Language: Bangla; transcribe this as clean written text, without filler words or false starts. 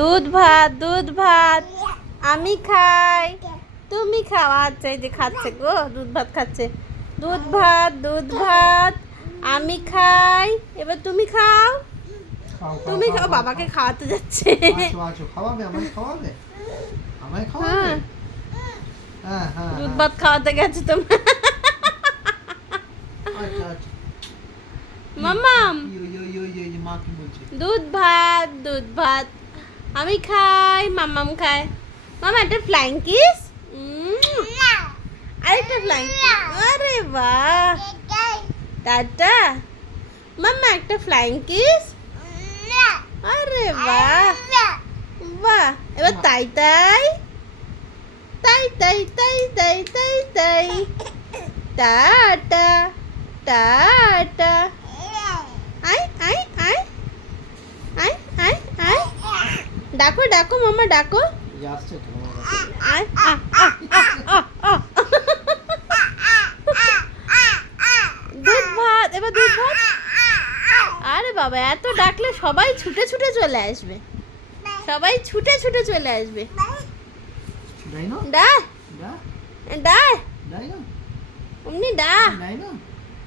দুধ ভাত দুধ ভাত আমি খাই তুমি খাও। আচ্ছা এই যে খাচ্ছে গো, দুধ ভাত খাচ্ছে। দুধ ভাত আমি খাই, এবার তুমি খাও। তুমি খাও, বাবাকে খাওয়াতে যাচ্ছে। দুধ ভাত খাওয়াতে গেছে তোমার মাম্মাম। দুধ ভাত আমি খাই, মাম্মাম খায়। মামা একটা ফ্লাইং কিস, আরেকটা ফ্লাইং কিস। আরে বাহ, টাটা। মাম্মা একটা ফ্লাইং কিস। আরে বাহ বাহ। এবার তাই তাই তাই তাই তাই তাই তাই তাই tata tata. I I I I I I ডাকো ডাকো মামা ডাকো। দুধ ভাত, এবার দুধ ভাত। আরে বাবা, এত ডাকলে সবাই ছুটে ছুটে চলে আসবে, সবাই ছুটে ছুটে চলে আসবে। ডা ডা অমনি ডা।